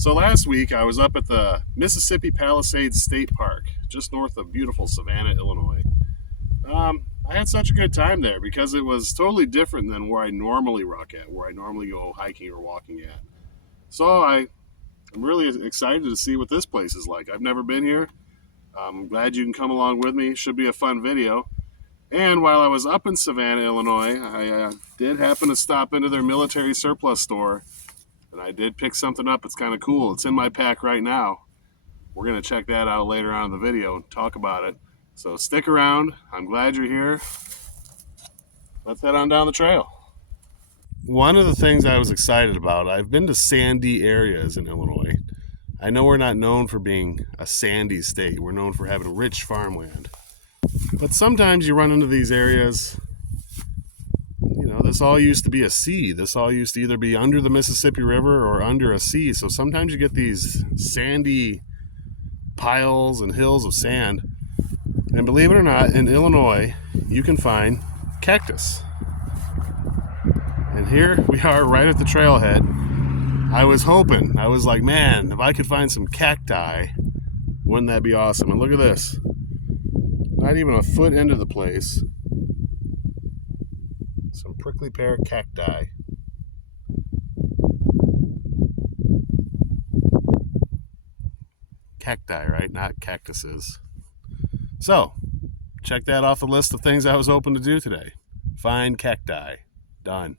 So last week I was up at the Mississippi Palisades State Park, just north of beautiful Savannah, Illinois. I had such a good time there because it was totally different than where I normally ruck at, where I normally go hiking or walking at. So I'm really excited to see what this place is like. I've never been here. I'm glad you can come along with me. Should be a fun video. And while I was up in Savannah, Illinois, I did happen to stop into their military surplus store. And I did pick something up. It's kind of cool. It's in my pack right now. We're going to check that out later on in the video and talk about it. So stick around. I'm glad you're here. Let's head on down the trail. One of the things I was excited about, I've been to sandy areas in Illinois. I know we're not known for being a sandy state. We're known for having rich farmland. But sometimes you run into these areas. This all used to be a sea. This all used to either be under the Mississippi River or under a sea. So sometimes you get these sandy piles and hills of sand. And believe it or not, in Illinois, you can find cactus. And here we are right at the trailhead. I was like, man, if I could find some cacti, wouldn't that be awesome? And look at this. Not even a foot into the place. Some prickly pear cacti. Cacti, right? Not cactuses. So, check that off the list of things I was hoping to do today. Find cacti. Done.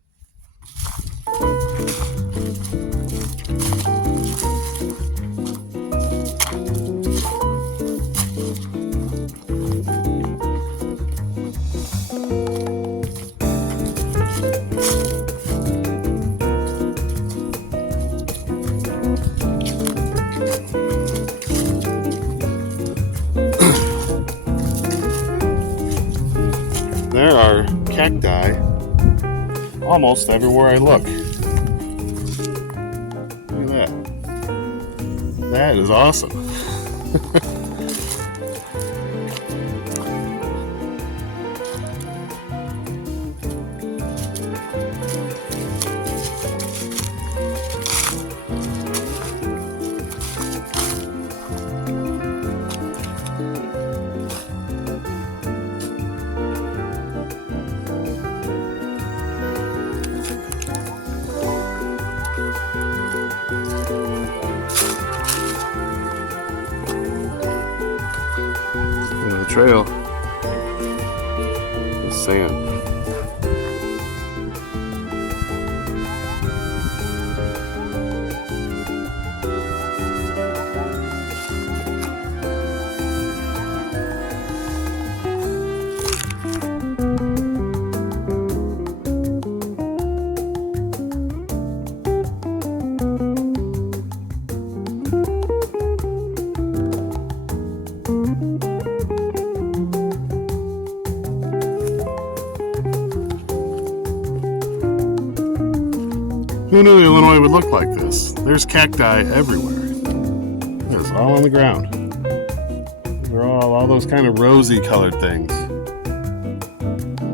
There are cacti almost everywhere I look. Look at that. That is awesome. Trail is sand. Who knew Illinois would look like this? There's cacti everywhere. There's all on the ground. They're all those kind of rosy colored things.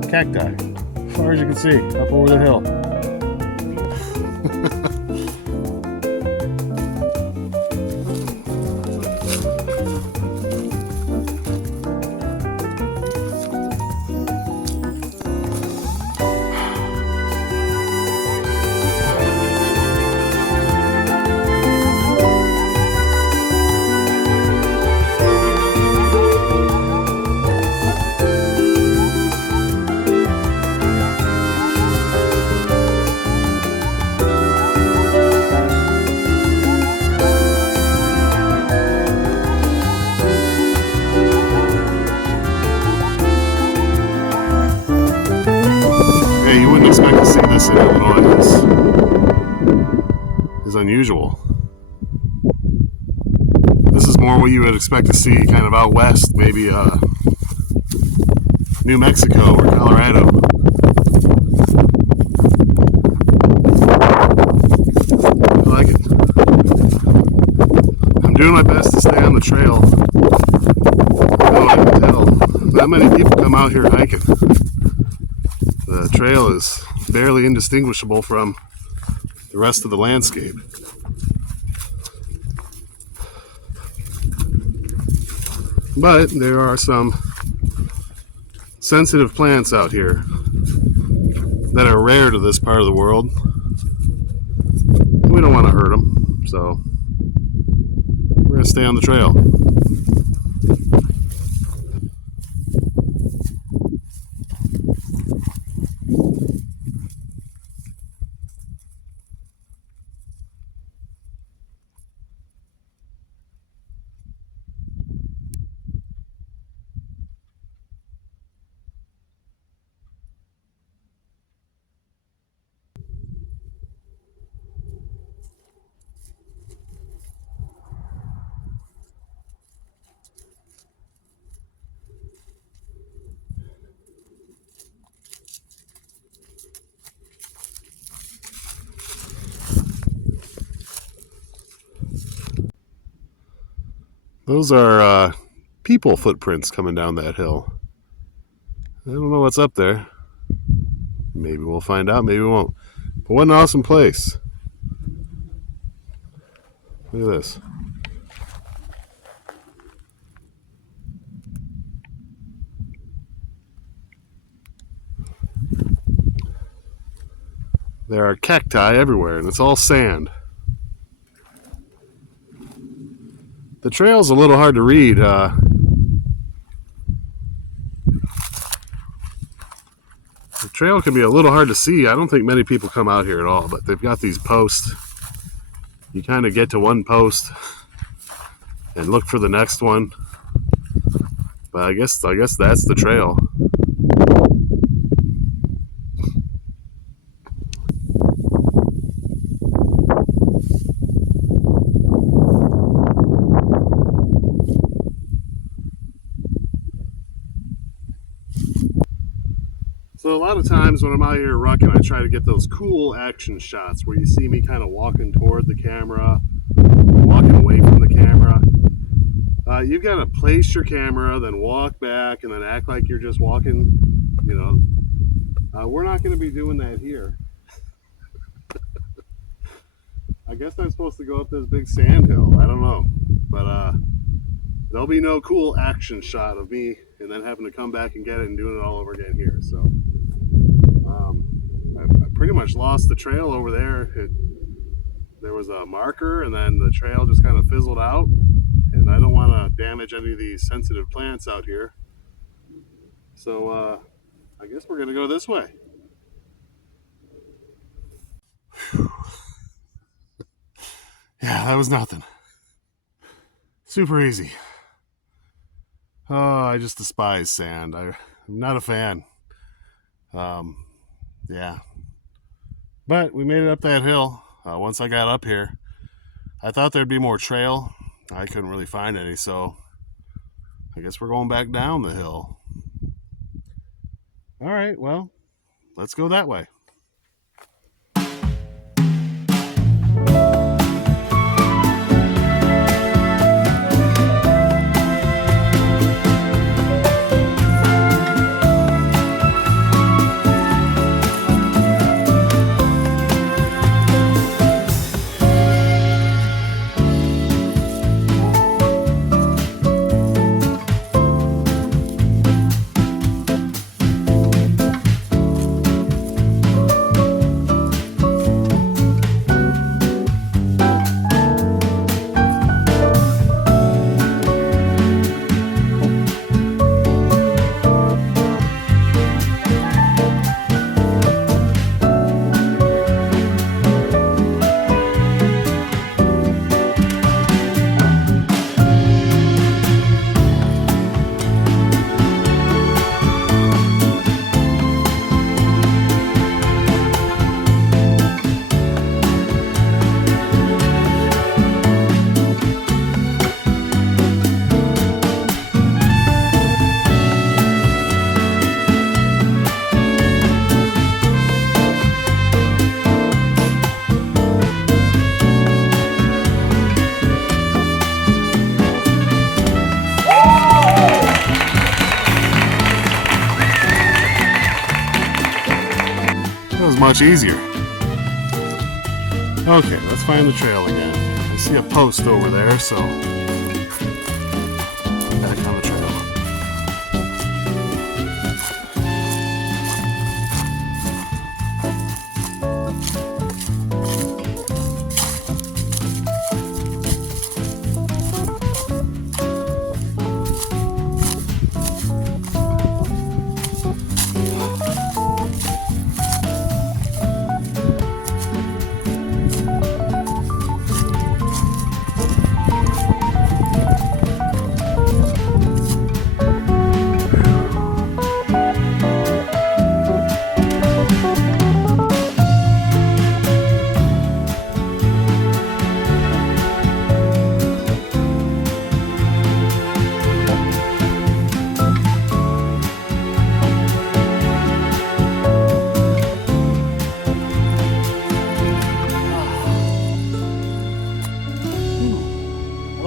Cacti. As far as you can see, up over the hill. You wouldn't expect to see this in Illinois. This is unusual. This is more what you would expect to see kind of out west, maybe New Mexico or Colorado. I like it. I'm doing my best to stay on the trail. Oh, I can tell. Not many people come out here hiking. The trail is barely indistinguishable from the rest of the landscape. But there are some sensitive plants out here that are rare to this part of the world. We don't want to hurt them, so we're going to stay on the trail. Those are people footprints coming down that hill. I don't know what's up there. Maybe we'll find out, maybe we won't. But what an awesome place. Look at this. There are cacti everywhere, and it's all sand. The trail's a little hard to read. The trail can be a little hard to see. I don't think many people come out here at all, but they've got these posts. You kind of get to one post and look for the next one. But I guess that's the trail. So a lot of times when I'm out here rucking, I try to get those cool action shots where you see me kind of walking toward the camera, walking away from the camera. You've got to place your camera, then walk back, and then act like you're just walking, you know. We're not going to be doing that here. I guess I'm supposed to go up this big sand hill. I don't know. But there'll be no cool action shot of me and then having to come back and get it and doing it all over again here. So I pretty much lost the trail over there. There was a marker, and then the trail just kind of fizzled out. And I don't want to damage any of these sensitive plants out here. So I guess we're going to go this way. Yeah, that was nothing. Super easy. Oh, I just despise sand. I'm not a fan. Yeah. But we made it up that hill. Once I got up here, I thought there'd be more trail. I couldn't really find any, so I guess we're going back down the hill. All right, well, let's go that way. Much easier. Okay, let's find the trail again. I see a post over there, so back on the trail.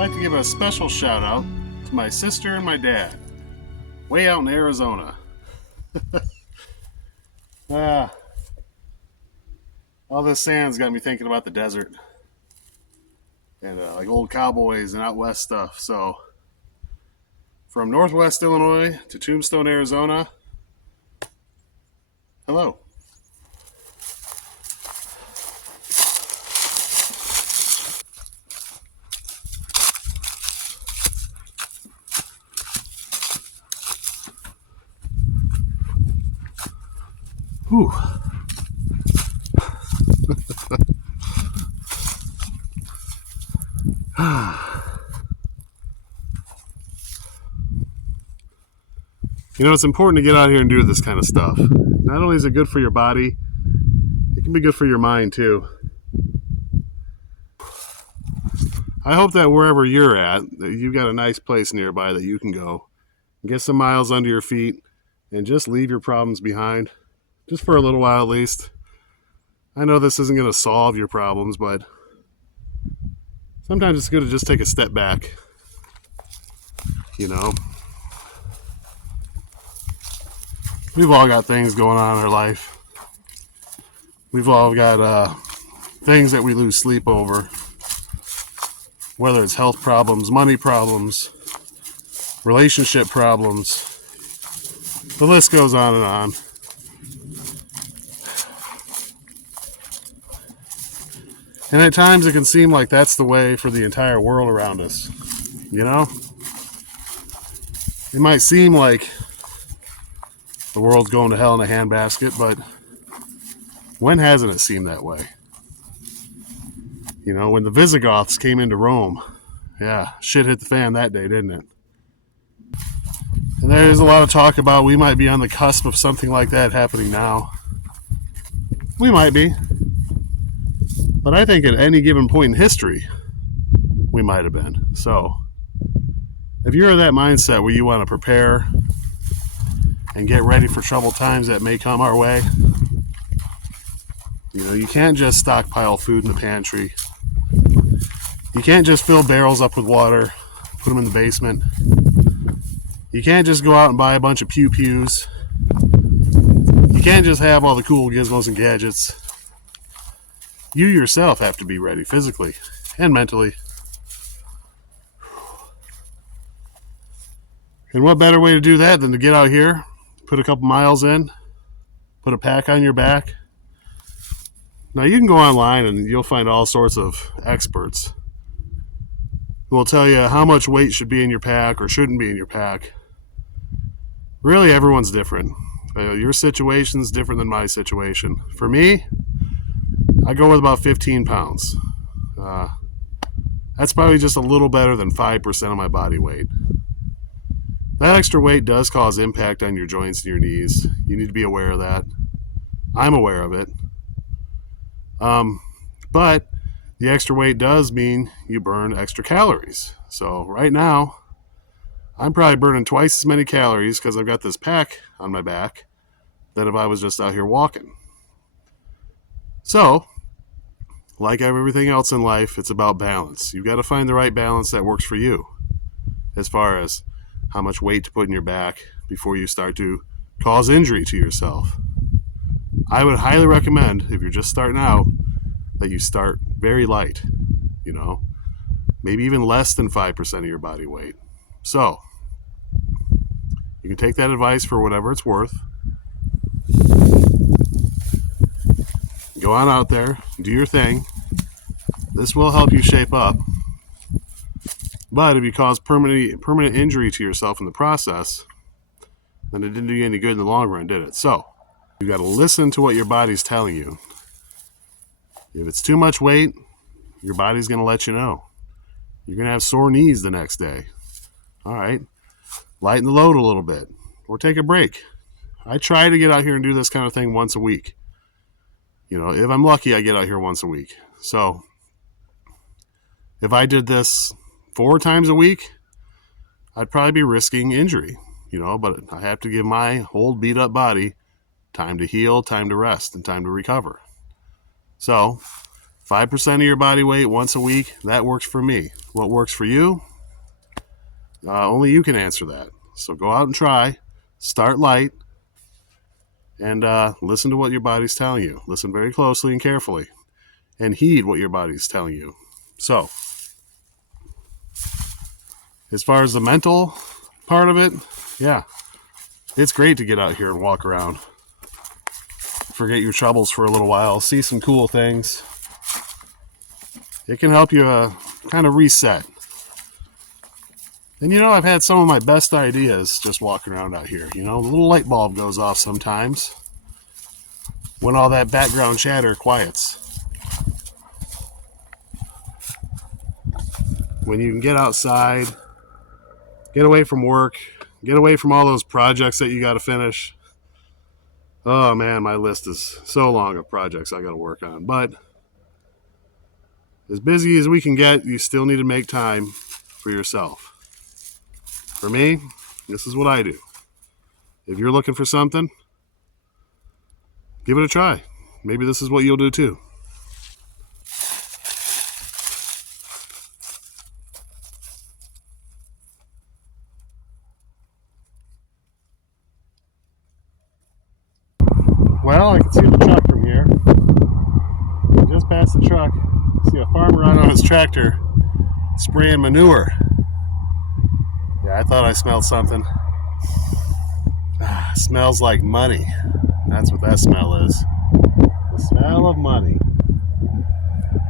like to give a special shout out to my sister and my dad, way out in Arizona. Ah, all this sand's got me thinking about the desert and like old cowboys and out west stuff. So, from Northwest Illinois to Tombstone, Arizona, hello. Whew. You know, it's important to get out here and do this kind of stuff. Not only is it good for your body, it can be good for your mind too. I hope that wherever you're at, that you've got a nice place nearby that you can go, get some miles under your feet, and just leave your problems behind, just for a little while at least. I know this isn't going to solve your problems, but sometimes it's good to just take a step back, you know. We've all got things going on in our life. We've all got things that we lose sleep over, whether it's health problems, money problems, relationship problems. The list goes on and on. And at times it can seem like that's the way for the entire world around us, you know? It might seem like the world's going to hell in a handbasket, but when hasn't it seemed that way? You know, when the Visigoths came into Rome, yeah, shit hit the fan that day, didn't it? And there's a lot of talk about we might be on the cusp of something like that happening now. We might be. But I think at any given point in history, we might have been. So, if you're in that mindset where you want to prepare and get ready for troubled times that may come our way, you know, you can't just stockpile food in the pantry. You can't just fill barrels up with water, put them in the basement. You can't just go out and buy a bunch of pew-pews. You can't just have all the cool gizmos and gadgets. You yourself have to be ready physically and mentally. And what better way to do that than to get out here, put a couple miles in, put a pack on your back. Now you can go online and you'll find all sorts of experts who will tell you how much weight should be in your pack or shouldn't be in your pack. Really, everyone's different. Your situation's different than my situation. For me, I go with about 15 pounds. That's probably just a little better than 5% of my body weight. That extra weight does cause impact on your joints and your knees. You need to be aware of that. I'm aware of it. But the extra weight does mean you burn extra calories. So right now, I'm probably burning twice as many calories because I've got this pack on my back than if I was just out here walking. So, like everything else in life, it's about balance. You've got to find the right balance that works for you as far as how much weight to put in your back before you start to cause injury to yourself. I would highly recommend, if you're just starting out, that you start very light, you know, maybe even less than 5% of your body weight. So, you can take that advice for whatever it's worth. Go on out there, do your thing. This will help you shape up. But if you cause permanent injury to yourself in the process, then it didn't do you any good in the long run, did it? So, you got to listen to what your body's telling you. If it's too much weight, your body's going to let you know. You're going to have sore knees the next day. All right, lighten the load a little bit or take a break. I try to get out here and do this kind of thing once a week. You know, if I'm lucky, I get out here once a week. So if I did this 4 times a week, I'd probably be risking injury, you know, but I have to give my old beat up body time to heal, time to rest, and time to recover. So 5% of your body weight once a week, that works for me. What works for you? Only you can answer that. So go out and try. Start light. And listen to what your body's telling you. Listen very closely and carefully. And heed what your body's telling you. So, as far as the mental part of it, yeah, it's great to get out here and walk around. Forget your troubles for a little while. See some cool things. It can help you kind of reset. And I've had some of my best ideas just walking around out here. The little light bulb goes off sometimes when all that background chatter quiets. When you can get outside, get away from work, get away from all those projects that you got to finish. Oh man, my list is so long of projects I got to work on. But as busy as we can get, you still need to make time for yourself. For me, this is what I do. If you're looking for something, give it a try. Maybe this is what you'll do too. Well, I can see the truck from here. Just past the truck, see a farmer out on his tractor spraying manure. Yeah, I thought I smelled something. Smells like money. That's what that smell is. The smell of money.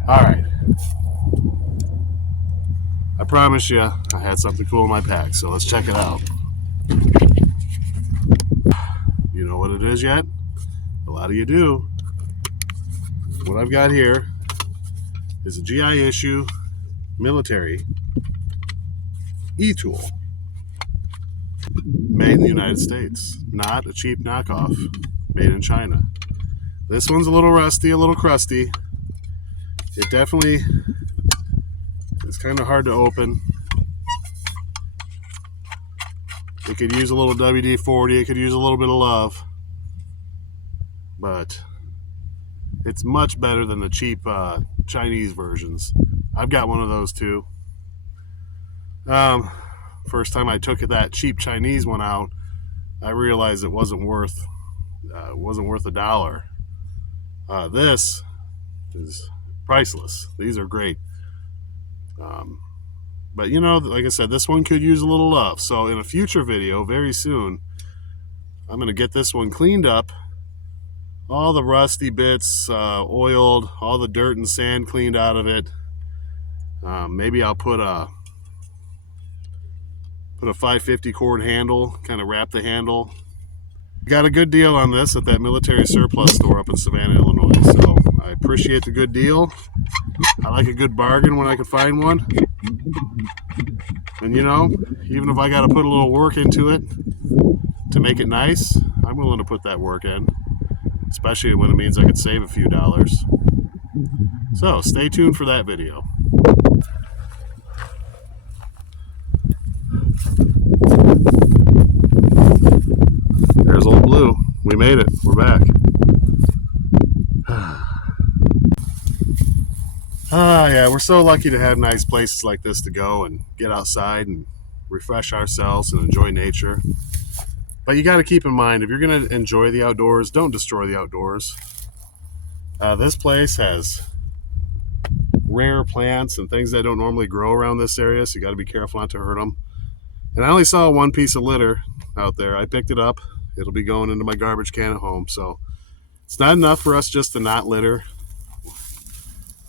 All right. I promise you, I had something cool in my pack, so let's check it out. You know what it is yet? A lot of you do. What I've got here is a GI issue military e-tool made in the United States, not a cheap knockoff made in China. This one's a little rusty, a little crusty. It definitely is kind of hard to open. It could use a little WD-40, it could use a little bit of love. But it's much better than the cheap Chinese versions. I've got one of those too. First time I took that cheap Chinese one out, I realized it wasn't worth $1. This is priceless. These are great. But like I said, this one could use a little love. So in a future video, very soon, I'm going to get this one cleaned up. All the rusty bits oiled, all the dirt and sand cleaned out of it. Maybe I'll put a 550 cord handle, kind of wrap the handle. Got a good deal on this at that military surplus store up in Savannah, Illinois. So I appreciate the good deal. I like a good bargain when I can find one. And even if I got to put a little work into it to make it nice, I'm willing to put that work in. Especially when it means I could save a few dollars. So stay tuned for that video. There's old Blue. We made it. We're back. Yeah, we're so lucky to have nice places like this to go and get outside and refresh ourselves and enjoy nature. But you got to keep in mind, if you're going to enjoy the outdoors, don't destroy the outdoors. This place has rare plants and things that don't normally grow around this area, so you got to be careful not to hurt them. And I only saw one piece of litter out there. I picked it up. It'll be going into my garbage can at home. So it's not enough for us just to not litter.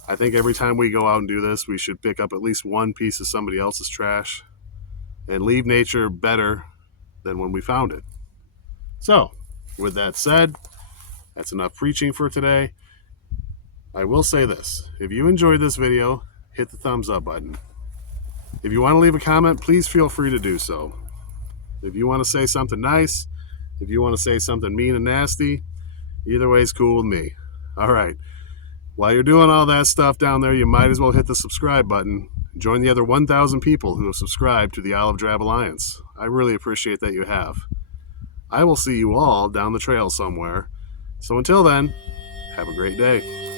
I think every time we go out and do this, we should pick up at least one piece of somebody else's trash and leave nature better than when we found it. So, with that said, that's enough preaching for today. I will say this. If you enjoyed this video, hit the thumbs up button. If you want to leave a comment, please feel free to do so. If you want to say something nice, if you want to say something mean and nasty, either way is cool with me. All right. While you're doing all that stuff down there, you might as well hit the subscribe button. Join the other 1,000 people who have subscribed to the Olive Drab Alliance. I really appreciate that you have. I will see you all down the trail somewhere. So until then, have a great day.